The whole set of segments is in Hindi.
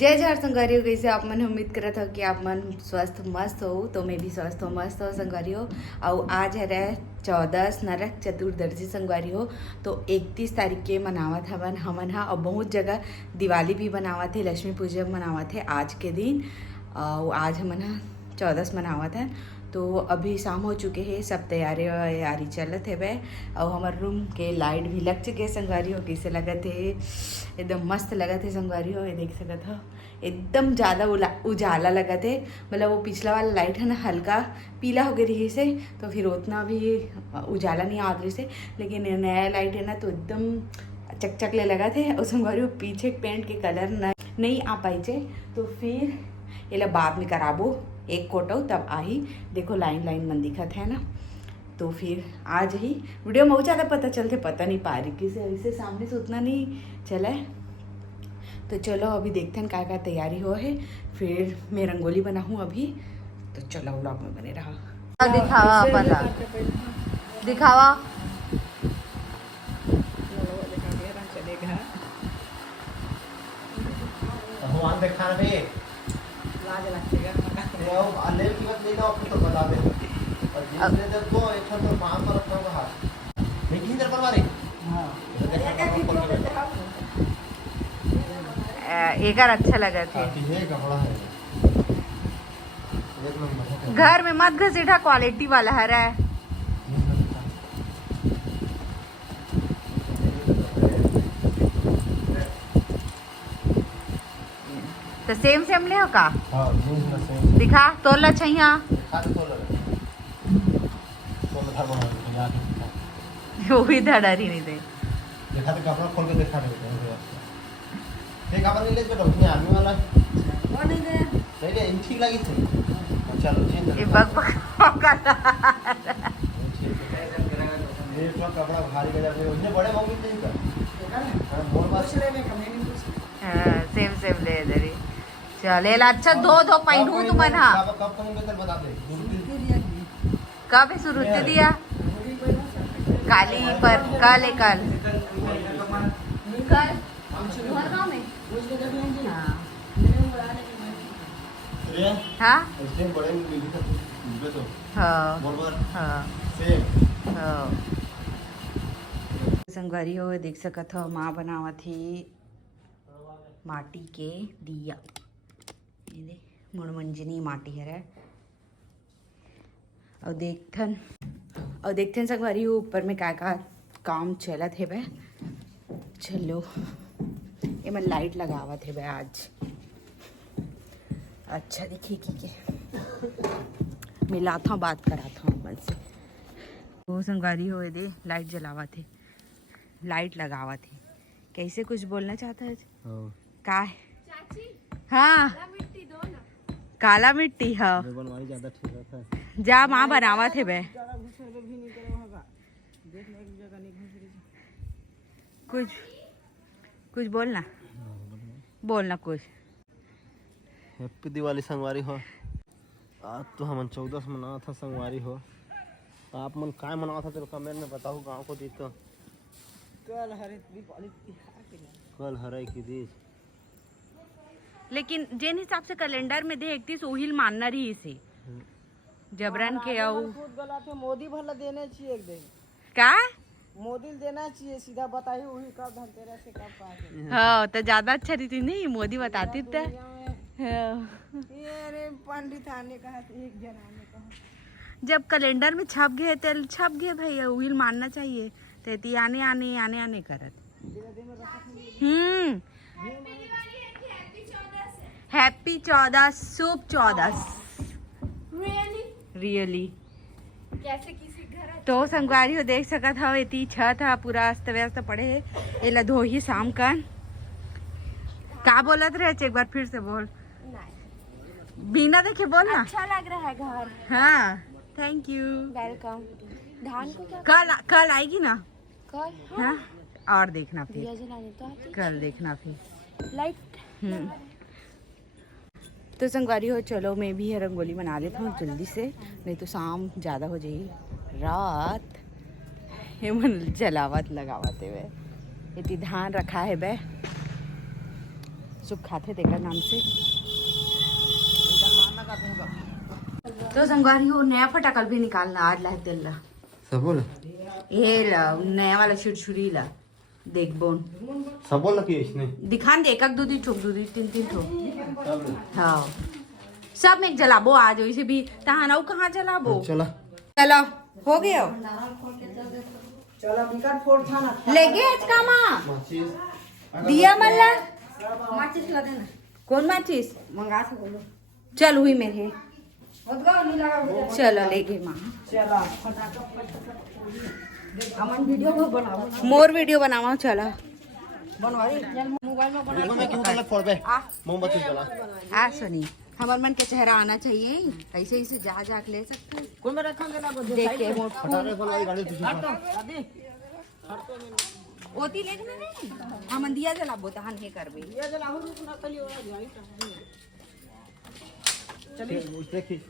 जय जय संगवारी कैसे आप मन उम्मीद करत हो कि आप मन स्वस्थ मस्त हो। तो मैं भी स्वस्थ हो मस्त हो संगवारी हो। और आज है 14 नरक चतुर्दशी संगवारी हो। तो 31 तारीख के मनावत हवन हमन हा। और बहुत जगह दिवाली भी मनावत है, लक्ष्मी पूजा मनावत है आज के दिन। और आज हमन हा 14 मनावत है। तो अभी शाम हो चुके हैं, सब तैयारी चलत है बे। और हमारे रूम के लाइट भी लग चुके हैं संगवारी हो। कैसे लगत है, एकदम मस्त लगत है संगवारी हो। ये देख सकत हो एकदम ज़्यादा उजाला लगत है। मतलब वो पिछला वाला लाइट है ना हल्का पीला हो गई रही से, तो फिर उतना भी उजाला नहीं आत रही से। लेकिन नया लाइट है ना तो एकदम चकचक ले लगा थे। और संगवारी हो पीछे पेंट के कलर नहीं आ पाई चे, तो फिर ये बाद में कराबो एक कोटो तब आई। देखो लाइन लाइन मन दिखत है ना। तो फिर आज ही वीडियो में बहुत ज़्यादा पता चलते, पता नहीं पा रही किसे इसे सामने से उतना नहीं चला है। तो चलो अभी देखते हैं क्या तैयारी हो है। फिर मैं रंगोली बना हूँ अभी। तो चलो व्लॉग में बने रहा। दिखावा पहला दिखावा भगवान देखा रे लाज लगेगा ये अल्ले की बात नहीं ना आपको तो बता दे। और जिसने जब तो एक तो मां पर अपना कहा मैं किधर परवारे हां एक बार अच्छा लगा थे। ये कपड़ा है एक नंबर। घर में मत घसीटा, क्वालिटी वाला है रे। तो सेम सेम ले हो का? हां जींस में सेम दिखा तोला चाहिए। दिखा तो लगा तो धर बना यार वो भी धड़ा रही नहीं थे। देखा तो कपड़ा खोल के दिखा दे। एक कपड़ा नहीं ले बेटा उसने आर्मी वाला वो नहीं दे इन ठीक लगी थी। चलो चेंज ये बक का ये तो कपड़ा भारी गया है उसने बड़े मांगी थे इनका हां मोर बात ले में कमी नहीं कुछ। हां सेम सेम ले इधर चले ला। अच्छा दो पहनू तुम ना कब कहूंगे तो बता दे। कब शुरू से दिया काली पर कल हाँ संगवारी हो देख सकत हो माँ बनावा थी माटी के दिया। ये मुड़मंजनी माटी है। और देखथन संगवारी हो ऊपर में का काम चलत है बे। चलो ये मैं लाइट लगावत है बे आज। अच्छा देखिए के मिलाता हूँ बात कराता हूँ अपन से। वो संगवारी हो दे लाइट जलावा थे, लाइट लगावा थे। कैसे कुछ बोलना चाहता है का है? हाँ काला मिट्टी हाँ जा माँ बनावा थे बे। कुछ बोलना कुछ। हैप्पी दिवाली संगवारी हो। आज तो हमन 14 मना था संगवारी हो। आप मन काय मनावा था तेरे कमेंट में बताओ गांव को दी। तो कल हरे की दी। लेकिन जिन हिसाब से कैलेंडर में दे 31 ओहिल मानना रही से जबरन के आओ मोदी भला देने चाहिए एक दिन का मोदी देना चाहिए सीधा बताइए वही कब धनतेरस से कब पाए। हाँ तो ज्यादा अच्छा रहती नहीं मोदी बताती तो। ये पंडित आने कहा एक जन आने कहा जब कैलेंडर में छप गए तो छप गए भाई ओहिल मानना चाहिए। तो आने करत हैप्पी 14 शुभ 14 रियली कैसे किसी घर तो संगवारी हो देख सकत हो इतनी छत है पूरा अस्त व्यस्त पड़े है। ये लधो ही शाम का का बोलत रहे एक बार फिर से बोल बिना देखे बोल ना। अच्छा लग रहा है घर। हाँ थैंक यू वेलकम। धान को क्या कल आएगी ना कल? हाँ और देखना फिर दिया जलाने तो आती कल देखना फिर लाइट। तो संगवारी हो चलो मैं भी रंगोली बना लेता हूँ जल्दी से, नहीं तो शाम ज़्यादा हो जाएगी रात। ये मन जलावत लगावते हुए इतनी धान रखा है बे। गुपचुप खाते देखा नाम से। तो संगवारी हो नया फटाकल भी निकालना आज ला दिल्ला सब बोल ये नया वाला छुरछुरी ला देख बोन सब बोल कि इसने दिखान दे एक दो दी ठोक दो दी तीन तीन ठोक हाँ सब में जलाबो आज वैसे भी तहानाऊ कहाँ जलाबो चला चलो हो गया चलो निकल फोड़ था ना ले गए आज का माँ दिया मल्ला माचिस ला देना कौन माचिस मंगा सको चल हुई मेरे चलो ले गए माँ चलो हमन वीडियो को बनाओ मोर वीडियो बनावा चलो बनवाई मोबाइल में बना मैं क्यों तलक फोड़ बे मोमबत्ती जला आ सुनी हमार मन के चेहरा आना चाहिए ऐसे ऐसे जा जा के ले सकते हैं। कौन में रखेंगे ना देख के मोर फटाके वाली गाड़ी पीछे दादी ओती लेके नहीं हम दिया जलाबो तहन हे करबे ये जला हो रुकना खाली हो जाए चलिए उसने खींच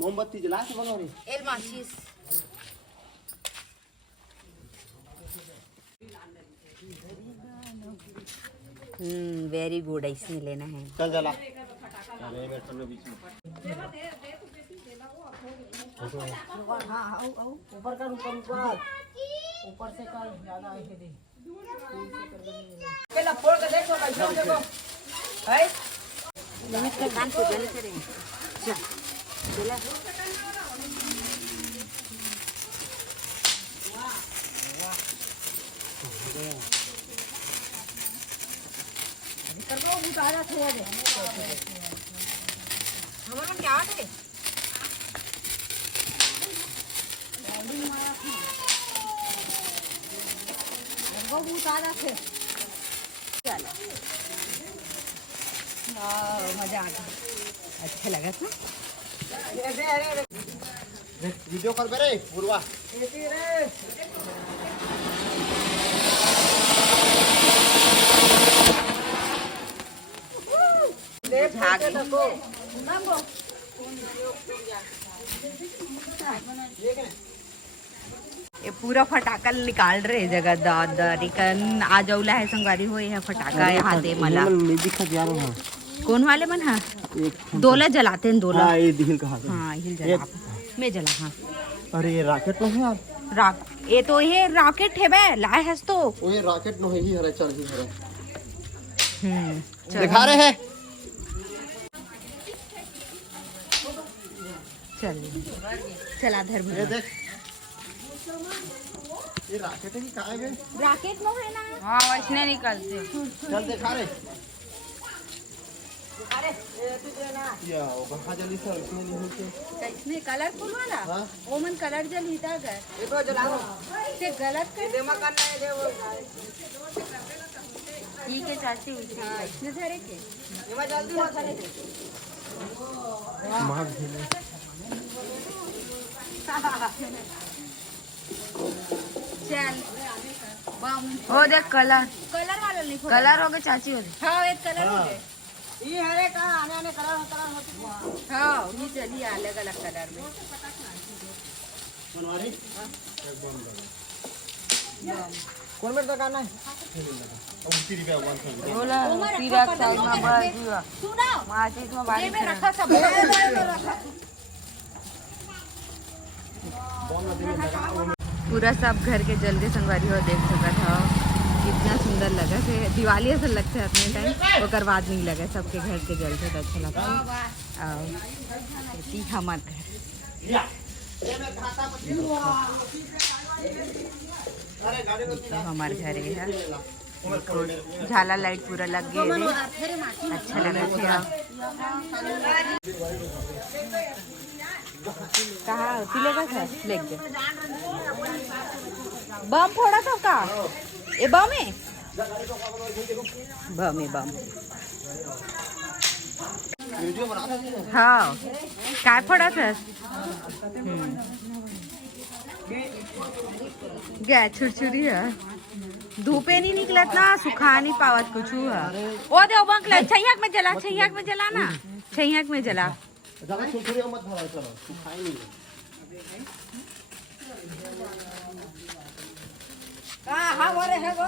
मोमबत्ती जला के बनो रे एल माचिस वेरी गुड ऐसे लेना है। चल जला अरे बैठ लो बीच में हां आओ ऊपर कर ऊपर से कर ज्यादा ऐसे दे पहला फोड़ के देखो भाई देखो है लिमिट का कान को जले करे चल चला कर लो उतारा छोड़ दे हमारा क्या है वो उतारा थे चलो मजा आ गया अच्छा लगा था अरे वीडियो कर बे रे पूर्वा ये पूरा फटाका निकाल रहे जगह दादरिकन आ जाऊला है संगवारी हो यह फटाका यहाँ दे मला मैं दिखा जा रहा हूं कौन वाले मन हाँ एक दोला जलाते हैं दोला हां ये दिखल कहां हाँ हिल जला मैं जला हाँ अरे ये रॉकेट तो है यार राक ये तो ये रॉकेट है बे लाए हस तो ओ ये रॉकेट नो है ही हरे चल ही हरे चल। दिखा रहे हैं चल चला धर ये देख ये रॉकेट है कि कहां है रॉकेट नो है ना हाँ वैसने निकलते चल दिखा रे अरे तू देना या वो कहां जल्दी से इसमें नहीं होते इसमें कलरफुल वाला हां वो मन कलर जल ही था गए ये तो जलाओ से गलत कर देमा करना है दे वो ठीक है चाची हाँ इसने धरे के ये मैं जल्दी मत करे मार दे चल बम हो देख कलर कलर वाला नहीं कलर हो गए चाची हो हाँ एक कलर हो गए ये हरे का आने आने कलर होती हाँ ये चलिए अलग अलग कलर में बनवारी कौन में दुकान है अब 30 रुपया 1 बोला तीरा साइड में बड़ा जीवा सुनो माचिस में बारी में रखा सब पूरा सब घर के जल के संगवारी हो देख सका था कितना सुंदर लगा थे दिवाली ऐसा लगता है अपने टाइम ओकर बाद नहीं लगा सबके घर के जल से तो अच्छा लगता है हमार घर तो हमारे घर है झाला लाइट पूरा लग गए अच्छा लगा था कहाँ पिलेगा था लेक दे बम फोड़ा था का ए बम है बम है बम वीडियो बना रहे हैं हाँ काय फोड़ा था गया छुरछुरी है धूपे नहीं निकलत ना, सुखा नहीं पावत कुछ हुआ। ओ दे बंक छैयाक में जला, छैयाक में जला ना, छैयाक में जला। ज्यादा छुरछुरी मत भरा करो, सुखाई नहीं। हाँ वो रे है वो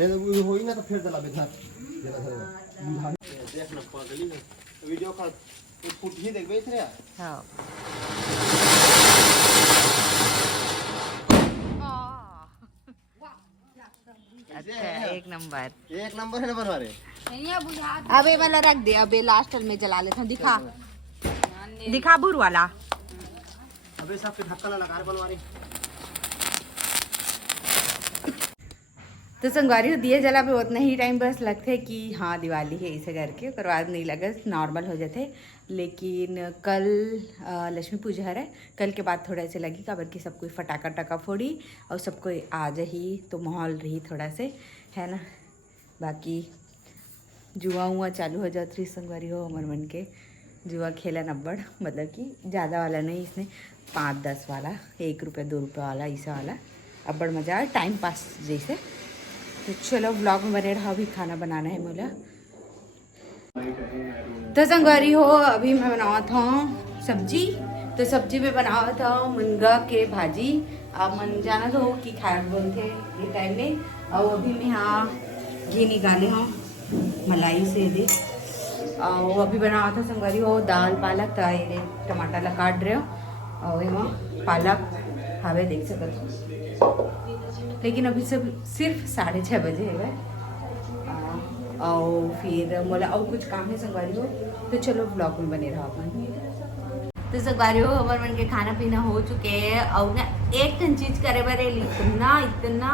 ये होई ना तो फिर जला बेटा देख ना पगली वीडियो का फुट ही देखबे इथरे हाँ अच्छा, एक नंबर है ना बनवा रहे। अबे वाला रख दे, अबे लास्ट में जला लेते हैं। दिखा दिखा बुर वाला। अबे सब पे धक्का लगा रहे बनवा रहे। तो संगवारी दिए जला पे उतना ही टाइम बस लगते कि हाँ दिवाली है इसे करके, ओकर बाद नहीं लगे, नॉर्मल हो जाते। लेकिन कल लक्ष्मी पूजा है, कल के बाद थोड़ा ऐसे लगी काबर कि सब कोई फटाका टका फोड़ी और सब कोई आ जाही तो माहौल रही थोड़ा से, है ना। बाकी जुआ उआ चालू हो जात रही संगवारी हो, हमारे मन के जुआ खेला नब्बड़, मतलब कि ज़्यादा वाला नहीं, इसमें 5-10 वाला, 1 रुपये 2 रुपये वाला, ऐसा वाला अब्बड़ मज़ा आया, टाइम पास जैसे। तो चलो ब्लॉग में बने रहा, अभी खाना बनाना है मोला। तो संगवारी हो अभी मैं बनावा था सब्जी, तो सब्जी में बनावा था मुनगा के भाजी। अब मन जाना तो कि खाए बोलते ये टाइम में, और अभी मैं यहाँ घी निकाले हूँ मलाई से दे, और अभी बनावा था संगवारी हो दाल पालक, तो ये टमाटर ला काट रहे हो और यहाँ पालक हवे देख सकते हो। लेकिन अभी सब सिर्फ 6:30 बजे है, और फिर मोला और कुछ काम है संगवारी हो, तो चलो ब्लॉग में बने रहो अपन। तो संगवारी हो हमारे मन के खाना पीना हो चुके हैं, और ना एक टन चीज करे बारे इतना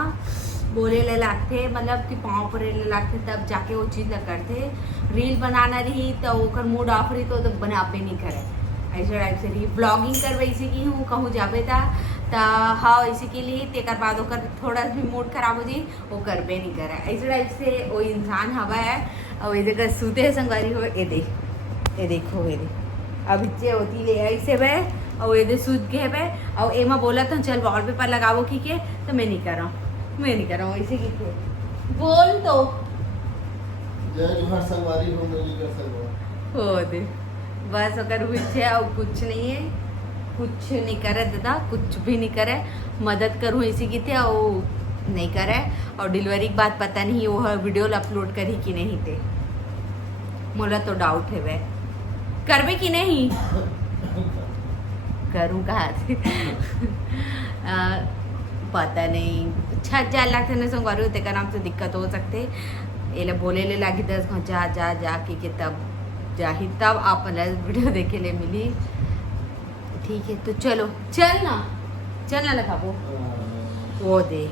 बोले ले लागते, मतलब कि पाँव पर ले लागते, तब जाके वो चीज़ ला करते। रील बनाना रही तो ओकर मूड ऑफ रही तो बनापे नहीं करे, ऐसे टाइप से रही। ब्लॉगिंग कर वैसे की हूँ, कहूँ जाबे था तो हाँ इसी के लिए, तेकर बाद ओकर थोड़ा भी मूड खराब हो जाए वो करबे नहीं करे, ऐसे टाइप से वो इंसान हवा है। और ये देखो सूते है संगवारी हो, ये देखो ये देख अब इच्छे होती ले ऐसे वे, और ये दे सूत के वे, और एमा बोला था चल वॉलपेपर लगावो की के, तो मैं नहीं कर रहा हूँ ऐसे की के बोल तो जय जोहर संगवारी हो, मिली कर सको हो दे बस। अगर वो इच्छे और कुछ नहीं है, कुछ नहीं करे दादा, कुछ भी नहीं करे, मदद करूँ इसी की थे, वो नहीं करे। और डिलीवरी की बात पता नहीं वो वीडियो अपलोड करी कि नहीं थे, मोला तो डाउट है वह करबे कि नहीं करूँ कहाँ से पता नहीं। 6,000 लाख थे संगवारी होते का नाम से दिक्कत हो सकते, ये बोले ले लागी 10 जा जा जा के तब जाही, तब आप वीडियो देखे ले मिली। ठीक है तो चलो चल ना लगा वो दे